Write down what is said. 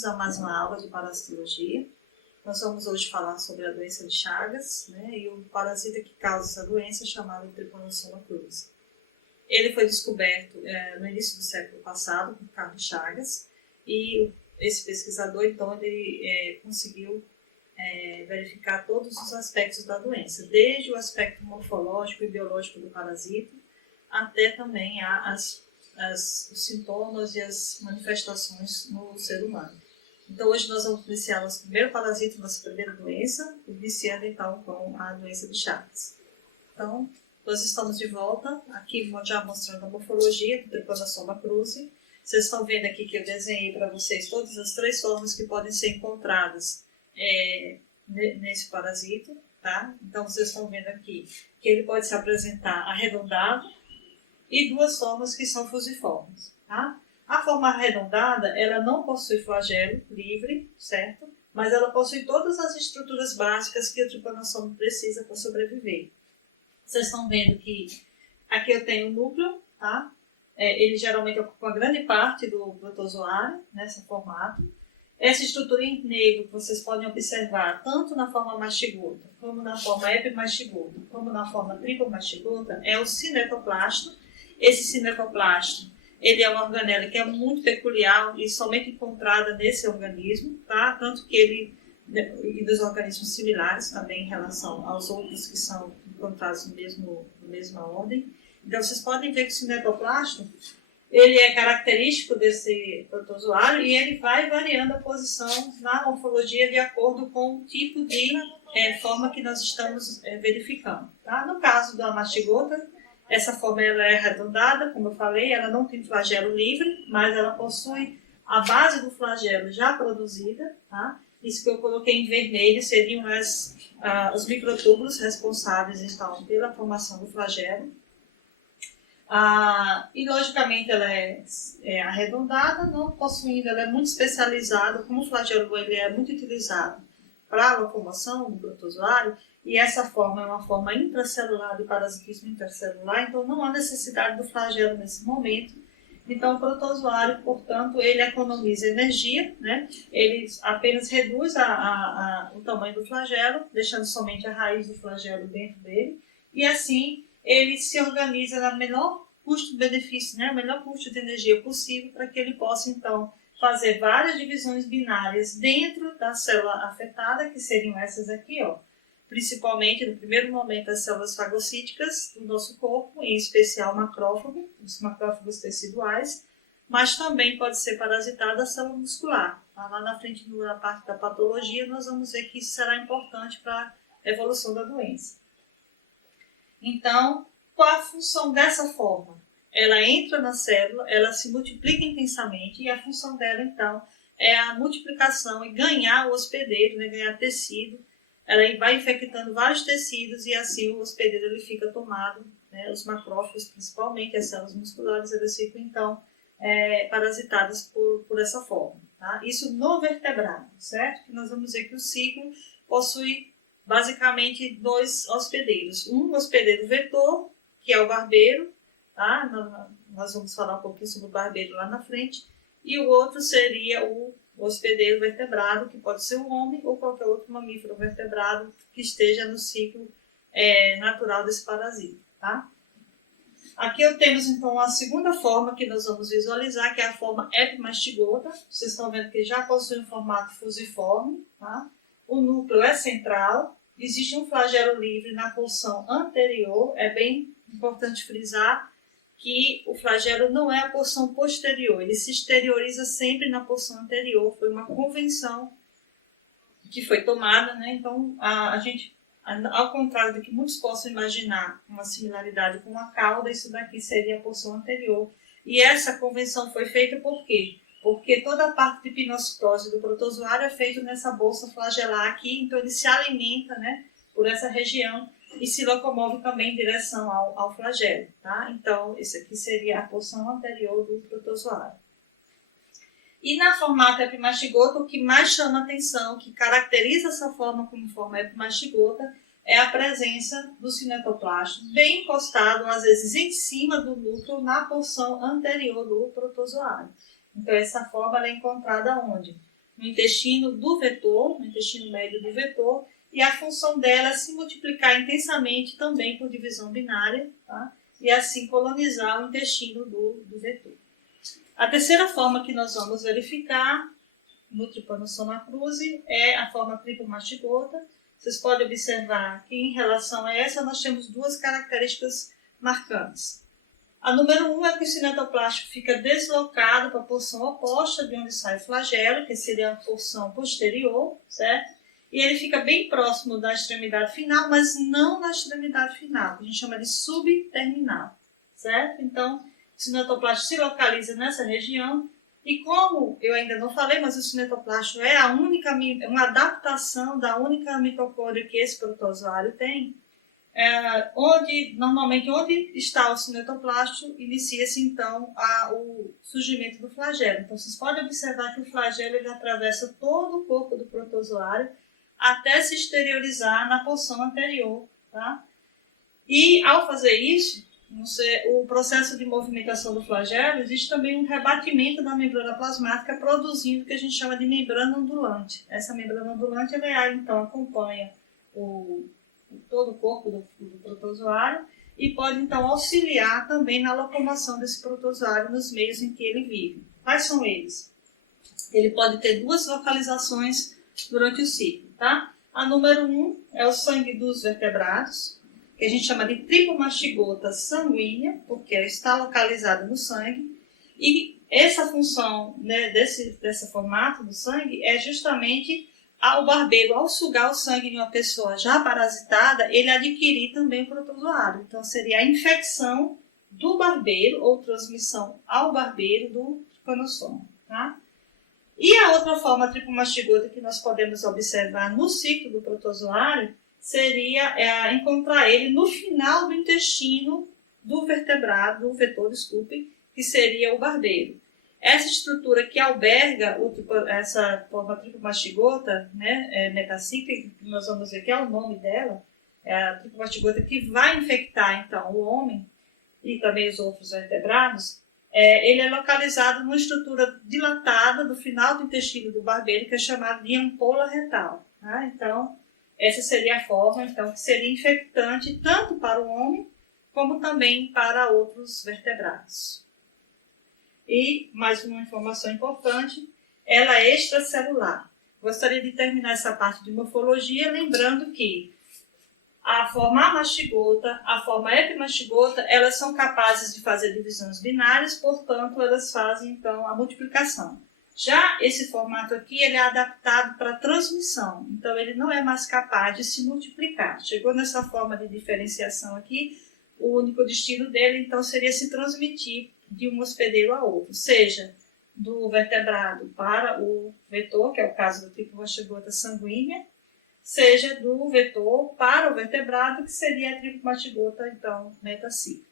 bem-vindos a mais uma aula de parasitologia. Nós vamos hoje falar sobre a doença de Chagas, né, e o parasita que causa essa doença chamado Trypanosoma cruzi. Ele foi descoberto no início do século passado por Carlos Chagas e esse pesquisador, então, ele conseguiu verificar todos os aspectos da doença, desde o aspecto morfológico e biológico do parasita até também os sintomas e as manifestações no ser humano. Então, hoje nós vamos iniciar nosso primeiro parasita, nossa primeira doença, iniciando então com a doença de Chagas. Então, nós estamos de volta, aqui já mostrando a morfologia do Trypanosoma cruzi. Vocês estão vendo aqui que eu desenhei para vocês todas as três formas que podem ser encontradas nesse parasita, tá? Então, vocês estão vendo aqui que ele pode se apresentar arredondado e duas formas que são fusiformes, tá? A forma arredondada, ela não possui flagelo livre, certo? Mas ela possui todas as estruturas básicas que o Trypanosoma precisa para sobreviver. Vocês estão vendo que aqui eu tenho o núcleo, tá? Ele geralmente ocupa uma grande parte do protozoário, nesse formato. Essa estrutura em negro que vocês podem observar tanto na forma mastigota, como na forma epimastigota, como na forma tripomastigota, é o cinetoplasto. Esse cinetoplasto, ele é uma organela que é muito peculiar e somente encontrada nesse organismo, tá? Tanto que ele, e dos organismos similares também em relação aos outros que são encontrados na mesma ordem. Então, vocês podem ver que o cinetoplasto, ele é característico desse protozoário e ele vai variando a posição na morfologia de acordo com o tipo de forma que nós estamos verificando. Tá? No caso da mastigota, essa forma ela é arredondada, como eu falei, ela não tem flagelo livre, mas ela possui a base do flagelo já produzida. Tá? Isso que eu coloquei em vermelho seriam os microtúbulos responsáveis então, pela formação do flagelo. E logicamente ela é arredondada, não possuindo, ela é muito especializada, como o flagelo ele é muito utilizado para a locomoção do protozoário, e essa forma é uma forma intracelular de parasitismo intercelular, então não há necessidade do flagelo nesse momento. Então o protozoário, portanto, ele economiza energia, né? Ele apenas reduz o tamanho do flagelo, deixando somente a raiz do flagelo dentro dele, e assim ele se organiza na menor custo-benefício, né, o menor custo de energia possível para que ele possa, então, fazer várias divisões binárias dentro da célula afetada, que seriam essas aqui, ó. Principalmente, no primeiro momento, as células fagocíticas do nosso corpo, em especial os macrófagos teciduais, mas também pode ser parasitada a célula muscular. Tá? Lá na frente, na parte da patologia, nós vamos ver que isso será importante para a evolução da doença. Então, qual a função dessa forma? Ela entra na célula, ela se multiplica intensamente e a função dela, então, é a multiplicação e ganhar o hospedeiro, né, ganhar tecido. Ela vai infectando vários tecidos e assim o hospedeiro ele fica tomado, né, os macrófagos principalmente, as células musculares, elas ficam, então, parasitadas por essa forma. Tá? Isso no vertebrado, certo? Que nós vamos ver que o ciclo possui basicamente dois hospedeiros. Um hospedeiro vetor, que é o barbeiro, tá? Nós vamos falar um pouquinho sobre o barbeiro lá na frente, e o outro seria o hospedeiro vertebrado, que pode ser um homem ou qualquer outro mamífero vertebrado que esteja no ciclo natural desse parasita. Tá? Aqui temos então a segunda forma que nós vamos visualizar, que é a forma epimastigota. Vocês estão vendo que já possui um formato fusiforme, tá? O núcleo é central, existe um flagelo livre na porção anterior, é bem importante frisar que o flagelo não é a porção posterior, ele se exterioriza sempre na porção anterior, foi uma convenção que foi tomada, né? Então a gente, ao contrário do que muitos possam imaginar uma similaridade com a cauda, isso daqui seria a porção anterior, e essa convenção foi feita por quê? Porque toda a parte de pinocitose do protozoário é feita nessa bolsa flagelar aqui, então ele se alimenta, né, por essa região e se locomove também em direção ao flagelo. Tá? Então, esse aqui seria a porção anterior do protozoário. E na formato epimastigota, o que mais chama atenção, que caracteriza essa forma como forma epimastigota, é a presença do cinetoplasto bem encostado, às vezes em cima do núcleo, na porção anterior do protozoário. Então, essa forma ela é encontrada onde? no intestino do vetor, no intestino médio do vetor, e a função dela é se multiplicar intensamente também por divisão binária, tá? E assim colonizar o intestino do vetor. A terceira forma que nós vamos verificar no Trypanosoma cruzi é a forma triplomastigota. Vocês podem observar que em relação a essa nós temos duas características marcantes. A número 1 é que o cinetoplástico fica deslocado para a porção oposta de onde sai o flagelo, que seria a porção posterior, certo? E ele fica bem próximo da extremidade final, mas não na extremidade final, que a gente chama de subterminal, certo? Então, o cinetoplástico se localiza nessa região. E como eu ainda não falei, mas o cinetoplástico é uma adaptação da única mitocôndria que esse protozoário tem, normalmente onde está o cinetoplástico, inicia-se então o surgimento do flagelo. Então vocês podem observar que o flagelo ele atravessa todo o corpo do protozoário até se exteriorizar na porção anterior, tá? E ao fazer isso, o processo de movimentação do flagelo, existe também um rebatimento da membrana plasmática produzindo o que a gente chama de membrana ondulante. Essa membrana ondulante então acompanha todo o corpo do protozoário e pode então auxiliar também na locomoção desse protozoário nos meios em que ele vive. Quais são eles? Ele pode ter duas localizações durante o ciclo, tá? A número 1 é o sangue dos vertebrados, que a gente chama de triplomastigota sanguínea, porque ela está localizada no sangue, e essa função, né, desse formato do sangue é justamente o barbeiro, ao sugar o sangue de uma pessoa já parasitada, ele adquirir também o protozoário. Então, seria a infecção do barbeiro ou transmissão ao barbeiro do trypanosoma, tá? E a outra forma triplomastigota que nós podemos observar no ciclo do protozoário seria encontrar ele no final do intestino do vetor, que seria o barbeiro. Essa estrutura que alberga essa forma triplomastigota, né, metacíclica, que nós vamos ver que é o nome dela, é a triplomastigota que vai infectar então o homem e também os outros vertebrados, ele é localizado numa estrutura dilatada do final do intestino do barbeiro, que é chamada de ampola retal. Tá? Então, essa seria a forma então, que seria infectante tanto para o homem como também para outros vertebrados. E, mais uma informação importante, ela é extracelular. Gostaria de terminar essa parte de morfologia lembrando que a forma amastigota, a forma epimastigota, elas são capazes de fazer divisões binárias, portanto, elas fazem então a multiplicação. Já esse formato aqui, ele é adaptado para transmissão, então ele não é mais capaz de se multiplicar. Chegou nessa forma de diferenciação aqui, o único destino dele, então, seria se transmitir de um hospedeiro a outro, seja do vertebrado para o vetor, que é o caso da triplomastigota sanguínea, seja do vetor para o vertebrado, que seria a triplomastigota, então, metacíclica.